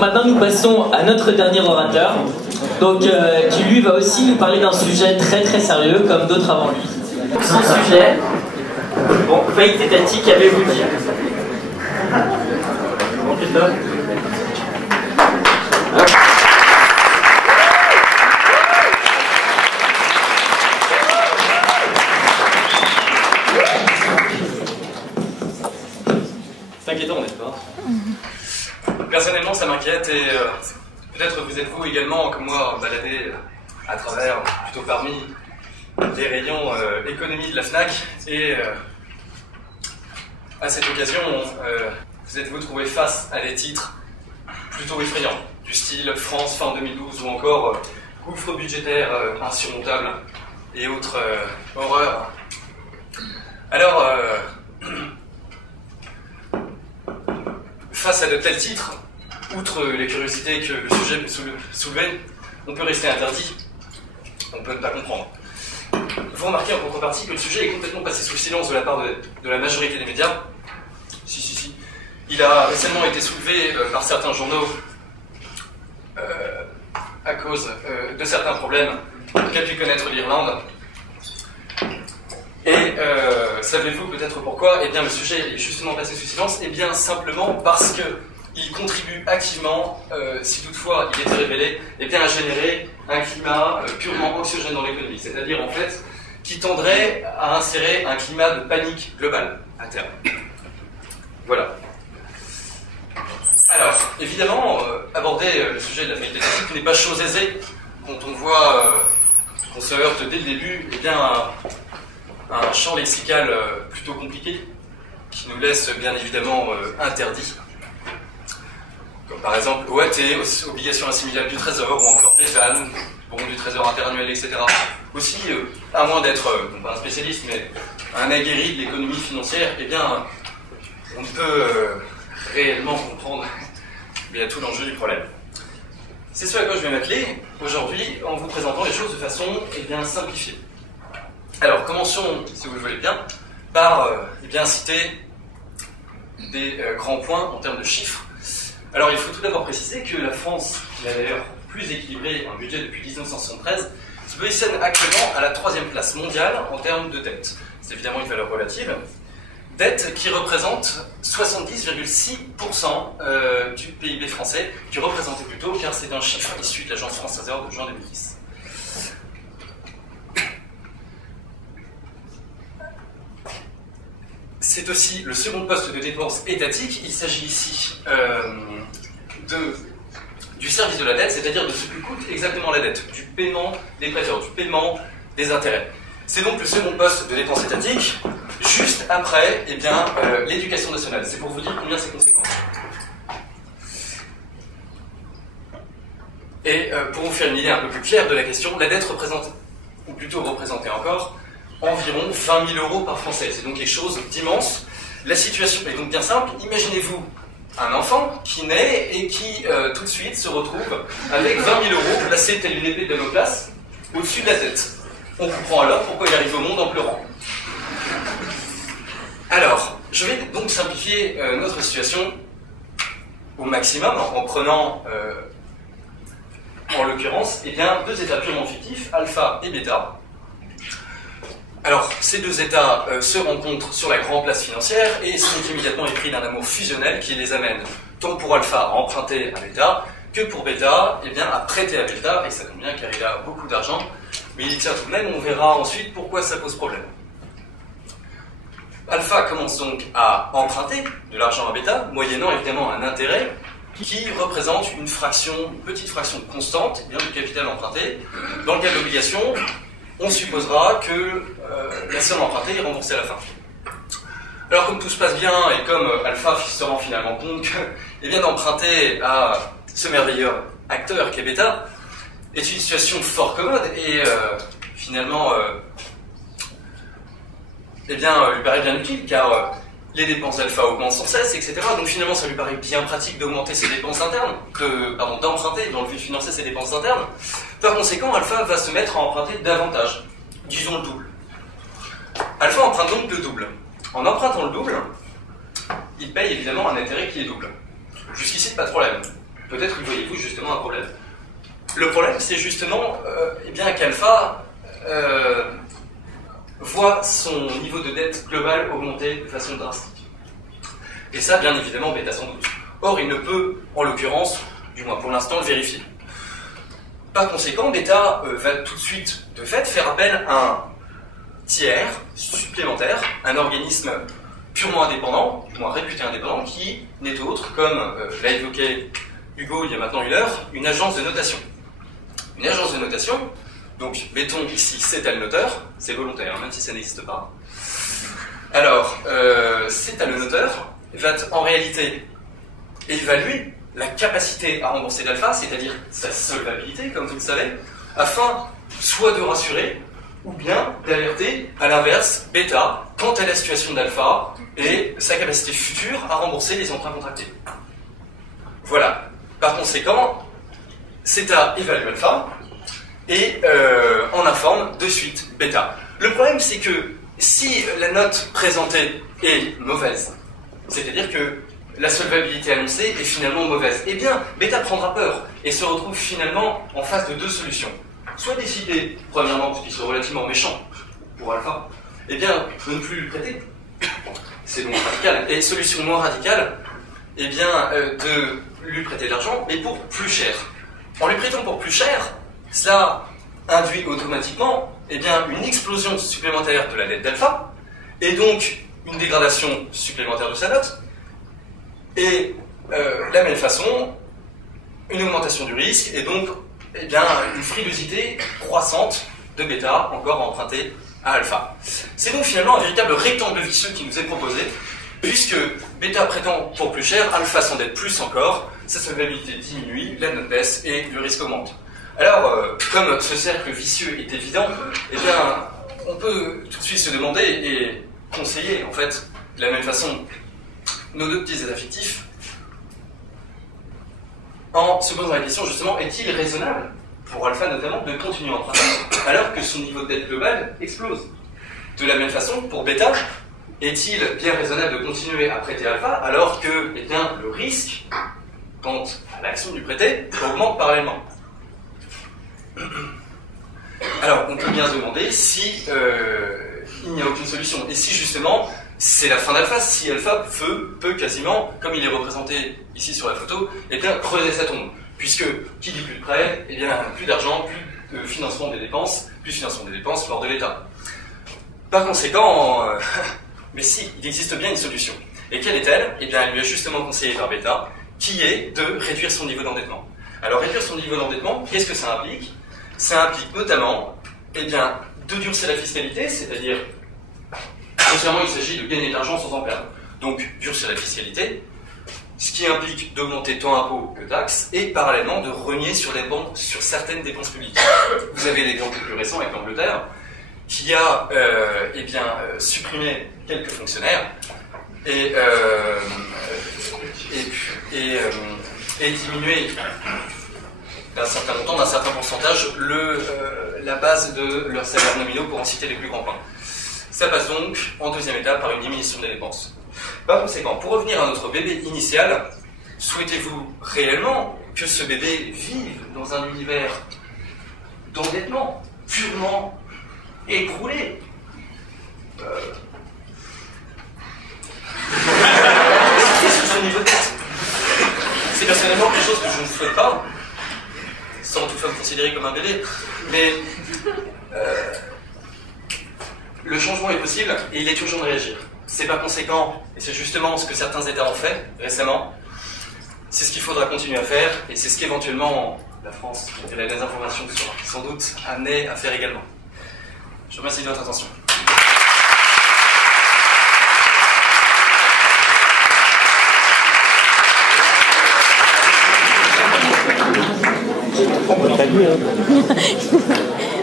maintenant nous passons à notre dernier orateur, donc, qui lui va aussi nous parler d'un sujet très très sérieux comme d'autres avant lui. Son sujet, bon, faillite étatique, qu'avez-vous dire? Bon, Christophe. C'est inquiétant, n'est-ce pas? Personnellement, ça m'inquiète et peut-être vous êtes-vous également, comme moi, baladé à travers, plutôt parmi les rayons économie de la FNAC et à cette occasion, vous êtes-vous trouvé face à des titres plutôt effrayants, du style France fin 2012 ou encore gouffre budgétaire insurmontable et autres horreurs. Alors, face à de tels titres, outre les curiosités que le sujet peut soulever, on peut rester interdit, on peut ne pas comprendre. Vous remarquez en contrepartie que le sujet est complètement passé sous silence de la part de la majorité des médias. Si. Il a récemment été soulevé par certains journaux à cause de certains problèmes qu'a pu connaître l'Irlande. Et savez-vous peut-être pourquoi? Eh bien, le sujet est justement passé sous silence. Eh bien, simplement parce qu'il contribue activement, si toutefois il était révélé, eh bien, à générer un climat purement anxiogène dans l'économie. C'est-à-dire, en fait, qui tendrait à insérer un climat de panique globale à terme. Voilà. Alors, évidemment, aborder le sujet de la faillite étatique n'est pas chose aisée quand on voit qu'on se heurte dès le début, eh bien, un champ lexical plutôt compliqué, qui nous laisse bien évidemment interdits, comme par exemple OAT, obligation assimilable du Trésor, ou encore PFAN, bon du Trésor interannuel, etc. Aussi, à moins d'être, non pas un spécialiste, mais un aguerri de l'économie financière, eh bien, on peut réellement comprendre bien tout l'enjeu du problème. C'est ce à quoi je vais m'atteler aujourd'hui en vous présentant les choses de façon bien simplifiée. Alors, commençons, si vous le voulez bien, par citer des grands points en termes de chiffres. Alors, il faut tout d'abord préciser que la France, qui a d'ailleurs plus équilibré un budget depuis 1973, se positionne actuellement à la 3e place mondiale en termes de dette. C'est évidemment une valeur relative. Dette qui représente 70,6% du PIB français, qui représentait plutôt, car c'est un chiffre issu de l'agence France Trésor de juin 2010. C'est aussi le second poste de dépense étatique. Il s'agit ici du service de la dette, c'est-à-dire de ce que coûte exactement la dette, du paiement des prêteurs, du paiement des intérêts. C'est donc le second poste de dépense étatique, juste après l'éducation nationale. C'est pour vous dire combien c'est conséquent. Et pour vous faire une idée un peu plus claire de la question, la dette représente, ou plutôt représentait encore, environ 20 000 euros par Français. C'est donc quelque chose d'immense. La situation est donc bien simple. Imaginez-vous un enfant qui naît et qui tout de suite se retrouve avec 20 000 euros placés telle une épée de Damoclès au-dessus de la tête. On comprend alors pourquoi il arrive au monde en pleurant. Alors, je vais donc simplifier notre situation au maximum en prenant, en l'occurrence, deux états purement fictifs, alpha et bêta. Alors, ces deux états se rencontrent sur la grande place financière et sont immédiatement épris d'un amour fusionnel qui les amène, tant pour alpha à emprunter à bêta, que pour bêta, à prêter à bêta, et ça tombe bien car il a beaucoup d'argent, mais il y tient tout de même, on verra ensuite pourquoi ça pose problème. Alpha commence donc à emprunter de l'argent à bêta, moyennant évidemment un intérêt qui représente une petite fraction constante du capital emprunté. Dans le cas de l'obligation, on supposera que la somme empruntée est remboursée à la fin. Alors comme tout se passe bien et comme Alpha se rend finalement compte que d'emprunter à ce merveilleux acteur qu'est Bêta est une situation fort commode et finalement lui paraît bien utile car les dépenses d'Alpha augmentent sans cesse, etc. Donc finalement ça lui paraît bien pratique d'augmenter ses dépenses internes, d'emprunter dans le but de financer ses dépenses internes. Par conséquent, Alpha va se mettre à emprunter davantage, disons le double. Alpha emprunte donc le double. En empruntant le double, il paye évidemment un intérêt qui est double. Jusqu'ici, pas de problème. peut-être y voyez-vous justement un problème. Le problème, c'est justement eh bien, qu'alpha voit son niveau de dette globale augmenter de façon drastique. Et ça, bien évidemment, bêta sans doute. Or, il ne peut, en l'occurrence, du moins pour l'instant, le vérifier. Par conséquent, bêta va tout de suite, de fait, faire appel à un tiers supplémentaire, un organisme purement indépendant, du moins réputé indépendant, qui n'est autre, comme l'a évoqué Hugo il y a maintenant une heure, une agence de notation. Une agence de notation, donc mettons ici c'est à le noteur, c'est volontaire, même si ça n'existe pas. Alors, c'est à le noteur va en réalité évaluer la capacité à rembourser d'alpha, c'est-à-dire sa solvabilité, comme vous le savez, afin soit de rassurer, ou bien d'alerter à l'inverse bêta quant à la situation d'alpha et sa capacité future à rembourser les emprunts contractés. Voilà. Par conséquent, Theta évalue alpha et en informe de suite bêta. Le problème, c'est que si la note présentée est mauvaise, c'est-à-dire que la solvabilité annoncée est finalement mauvaise, eh bien, bêta prendra peur et se retrouve finalement en face de deux solutions. Soit décider, premièrement, ce qui serait relativement méchant pour alpha, eh bien, de ne plus lui prêter. C'est donc radical. Et solution moins radicale, eh bien, de lui prêter de l'argent, mais pour plus cher. En lui prêtant pour plus cher, cela induit automatiquement eh bien, une explosion supplémentaire de la dette d'alpha, et donc une dégradation supplémentaire de sa note, et de la même façon, une augmentation du risque, et donc eh bien, une frilosité croissante de bêta encore empruntée à alpha. C'est donc finalement un véritable rectangle vicieux qui nous est proposé, puisque bêta prétend pour plus cher, alpha s'endette plus encore, sa solvabilité diminue, la note baisse et le risque augmente. Alors, comme ce cercle vicieux est évident, eh bien, on peut tout de suite se demander et conseiller, en fait, de la même façon, nos deux petits états fictifs, en se posant la question justement, est-il raisonnable, pour alpha notamment, de continuer à emprunter alors que son niveau de dette globale explose? De la même façon, pour bêta, est-il bien raisonnable de continuer à prêter alpha alors que eh bien, le risque, quant à l'action du prêté, augmente parallèlement? Alors, on peut bien se demander si il n'y a aucune solution, et si justement c'est la fin d'alpha, si alpha peut quasiment, comme il est représenté ici sur la photo, eh bien creuser sa tombe, puisque qui dit plus de prêt, eh bien plus d'argent, plus de financement des dépenses, plus de financement des dépenses, mort de l'État. Par conséquent, mais si, il existe bien une solution. Et quelle est-elle? Eh bien, elle lui est justement conseillée par bêta, qui est de réduire son niveau d'endettement. Alors, réduire son niveau d'endettement, qu'est-ce que ça implique? Ça implique notamment, eh bien, de durcir la fiscalité, c'est-à-dire, grossièrement, il s'agit de gagner de l'argent sans en perdre. Donc, durcir la fiscalité, ce qui implique d'augmenter tant impôts que taxes, et parallèlement de renier sur certaines dépenses publiques. Vous avez l'exemple le plus récent avec l'Angleterre, qui a eh bien, supprimé quelques fonctionnaires et diminué d'un certain montant, d'un certain pourcentage, la base de leurs salaires nominaux pour en citer les plus grands points. Ça passe donc en deuxième étape par une diminution des dépenses. Par conséquent, pour revenir à notre bébé initial, souhaitez-vous réellement que ce bébé vive dans un univers d'endettement purement écroulé? Et sur ce niveau de dette, c'est personnellement quelque chose que je ne souhaite pas, sans toutefois me considérer comme un bébé, mais le changement est possible et il est urgent de réagir. C'est par conséquent, et c'est justement ce que certains États ont fait récemment, c'est ce qu'il faudra continuer à faire, et c'est ce qu'éventuellement la France et la désinformation sera sans doute amenée à faire également. Je vous remercie de votre attention. Salut, hein.